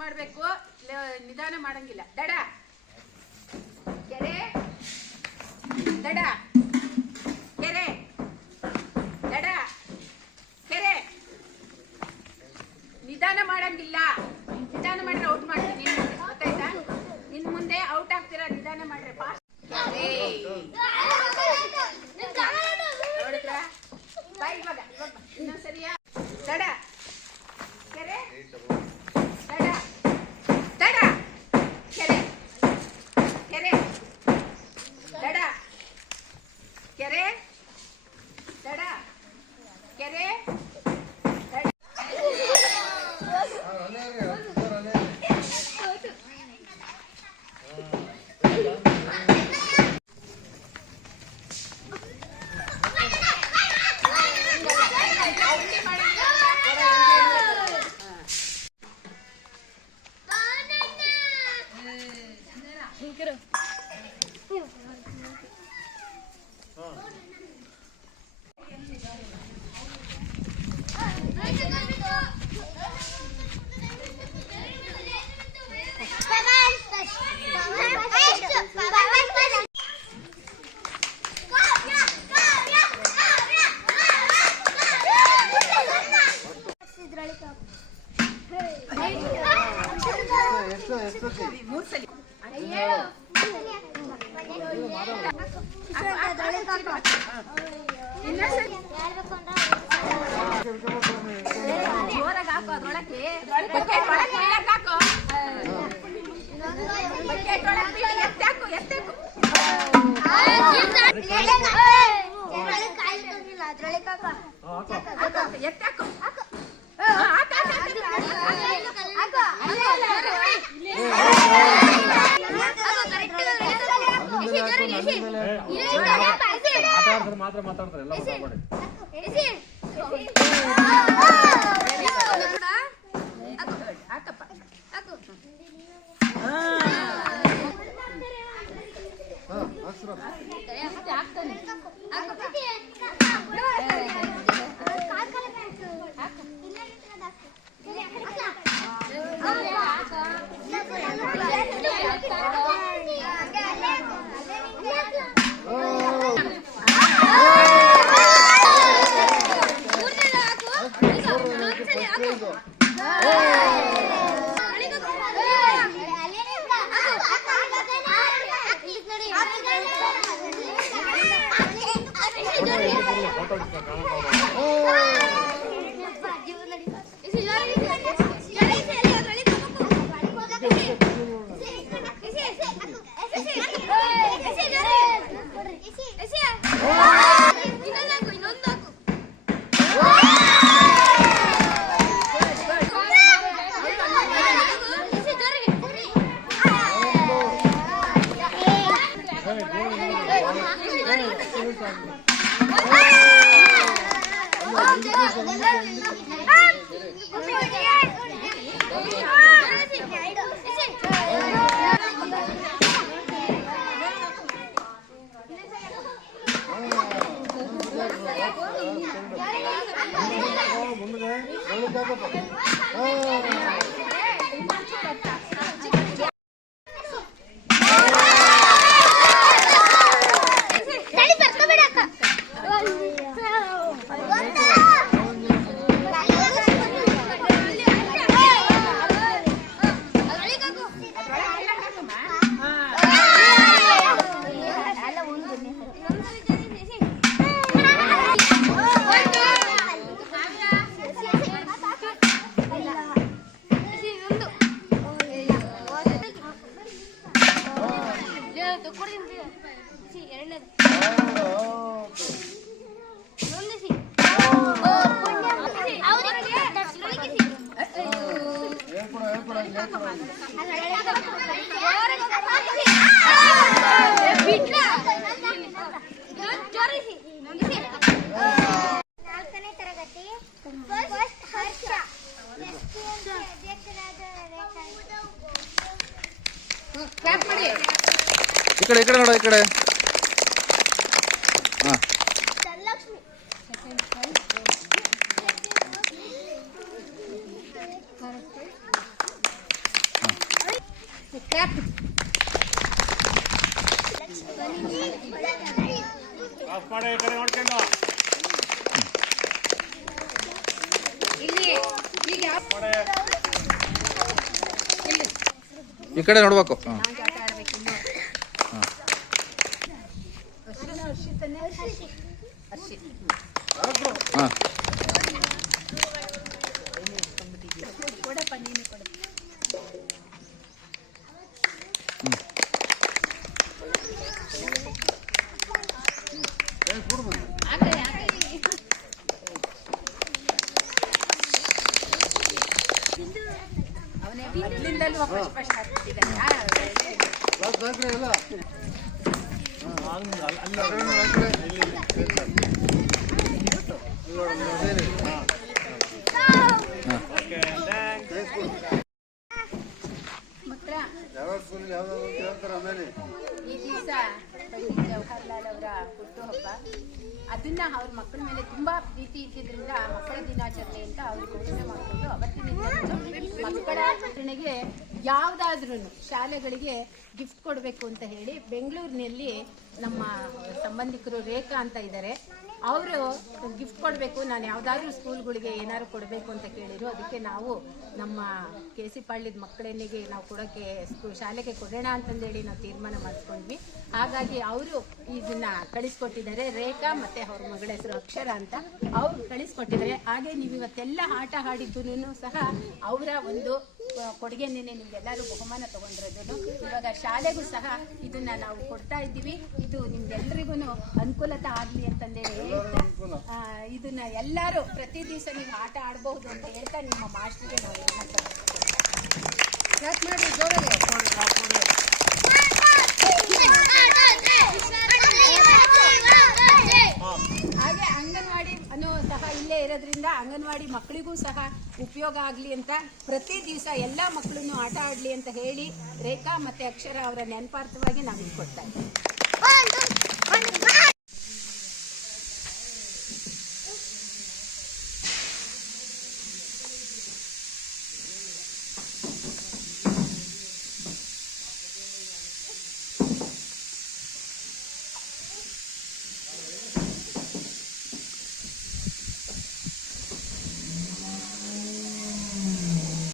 ಮಾಡಬೇಕು, ನಿಧಾನ ಮಾಡಂಗಿಲ್ಲ. ದಡ ಕೆರೆ, ದಡ ಕೆರೆ, ದಡ ಕೆರೆ. ನಿಧಾನ ಮಾಡಂಗಿಲ್ಲ. ನಿಧಾನ ಮಾಡ್ರೆ ಔಟ್ ಮಾಡ್ತೀನಿ. ಗೊತ್ತಾಯ್ತಾ? ಇನ್ ಮುಂದೆ ಔಟ್ ಆಗ್ತೀರಾ. ನಿಧಾನ ಮಾಡ್ರೆ ಫಾಸ್ಟ್. ನೋಡಿದ್ರ ಬಾ. ಇವಾಗ ಇನ್ನೊಂದ್ ಸರಿಯಾ? ದಡ ಕೆರೆ, ದಡ ದಡ ಕೆರೆ, ಕೆರೆ ದಡ ಕೆರೆ, ದಡ ಕೆರೆ, ದಡ. ಜೋರಾಗಿ ಹಾಕು. ಅದ್ರೊಳಗೆ ಬಕೆಟ್ ಒಳಗೆ ಹಾಕು. ಬಕೆಟ್ ಒಳಗೆ ಎತ್ತಾಕು, ಎತ್ತಾಕು. ಎತ್ತಾಕು. ಮಾತ್ರ ಮಾತಾಡ್ತಾರೆ ಎಲ್ಲ इकड़े इकड़े नोड़ इकड़े ಕ್ಲಾಪ್. ಇಲ್ಲಿ ಈಗ ಇಲ್ಲಿ ಈ ಕಡೆ ನೋಡ್ಬೇಕು. ನಾಲ್ಕು ಆಟ ಆಡ್ಬೇಕು ಇನ್ನು. ಹರ್ಷಿತನೇ ಹರ್ಷಿತ್. ಹಾಂ ಕೊಡಪ್ಪ ನೀನು ಕೊಡು. ಅವನೇ ಮೊದಲಿಂದಲೂ ಫಸ್ಟ್ ಹಾಕ್ಬಿಟ್ಟಿದ್ದಾನೆ. ಮಕ್ಕಳ ಈ ದಿವಸ ಪಂಡಿತ್ ಜವಾಹರ್ಲಾಲ್ ಅವರ ಹುಟ್ಟುಹಬ್ಬ. ಅದನ್ನ ಅವ್ರ ಮಕ್ಕಳ ಮೇಲೆ ತುಂಬಾ ಪ್ರೀತಿ ಇದ್ದಿದ್ರಿಂದ ಮಕ್ಕಳ ದಿನಾಚರಣೆ ಅಂತ ಅವ್ರು ಘೋಷಣೆ ಮಾಡಿಕೊಂಡು ಅವತ್ತಿನಿಂದ ಮಕ್ಕಳ ಆಚರಣೆಗೆ ಯಾವುದಾದ್ರೂ ಶಾಲೆಗಳಿಗೆ ಗಿಫ್ಟ್ ಕೊಡಬೇಕು ಅಂತ ಹೇಳಿ ಬೆಂಗಳೂರಿನಲ್ಲಿ ನಮ್ಮ ಸಂಬಂಧಿಕರು ರೇಖಾ ಅಂತ ಇದ್ದಾರೆ. ಅವರು ಗಿಫ್ಟ್ ಕೊಡಬೇಕು, ನಾನು ಯಾವುದಾದ್ರೂ ಸ್ಕೂಲ್ಗಳಿಗೆ ಏನಾದ್ರು ಕೊಡಬೇಕು ಅಂತ ಕೇಳಿದ್ರು. ಅದಕ್ಕೆ ನಾವು ನಮ್ಮ KC ಪಾಳ್ಯದ ಮಕ್ಕಳನ್ನಿಗೆ ನಾವು ಕೊಡೋಕ್ಕೆ ಶಾಲೆಗೆ ಕೊಡೋಣ ಅಂತಂದೇಳಿ ನಾವು ತೀರ್ಮಾನ ಮಾಡಿಕೊಂಡ್ವಿ. ಹಾಗಾಗಿ ಅವರು ಇದನ್ನ ಕಳಿಸ್ಕೊಟ್ಟಿದ್ದಾರೆ. ರೇಖಾ ಮತ್ತು ಅವ್ರ ಮಗಳ ಹೆಸರು ಅಕ್ಷರ ಅಂತ ಅವ್ರು ಕಳಿಸ್ಕೊಟ್ಟಿದ್ದಾರೆ. ಹಾಗೆ ನೀವು ಇವತ್ತೆಲ್ಲ ಆಟ ಆಡಿದ್ದು ಸಹ ಅವರ ಒಂದು ಕೊಡುಗೆನೇ ನಿಮ್ಗೆಲ್ಲರೂ ಬಹುಮಾನ ತಗೊಂಡಿರೋದು. ಇವಾಗ ಶಾಲೆಗೂ ಸಹ ಇದನ್ನ ನಾವು ಕೊಡ್ತಾ ಇದ್ದೀವಿ. ಇದು ನಿಮ್ಗೆಲ್ರಿಗೂ ಅನುಕೂಲತೆ ಆಗಲಿ ಅಂತಂದೇಳಿ ಹೇಳ್ತಾ ಇದನ್ನ ಎಲ್ಲರೂ ಪ್ರತಿ ದಿವಸ ನೀವು ಆಟ ಆಡಬಹುದು ಅಂತ ಹೇಳ್ತಾ ನಿಮ್ಮ ಮಾಸ್ಟರ್ಗೆ ನಾವು ಯಾಕೆ ಮಾಡಿ ಜೋರಾಗಿ. ಹಾಗೆ ಅಂಗನವಾಡಿ ಅನ್ನೋ ಸಹ ಇಲ್ಲೇ ಇರೋದ್ರಿಂದ ಅಂಗನವಾಡಿ ಮಕ್ಕಳಿಗೂ ಸಹ ಉಪಯೋಗ ಆಗಲಿ ಅಂತ ಪ್ರತಿ ದಿವಸ ಎಲ್ಲ ಮಕ್ಕಳನ್ನು ಆಟ ಆಡಲಿ ಅಂತ ಹೇಳಿ ರೇಖಾ ಮತ್ತು ಅಕ್ಷರ ಅವರ ನೆನಪಾರ್ಥವಾಗಿ ನಾವು ಇದು ಕೊಡ್ತಾ ಇದ್ದೀವಿ.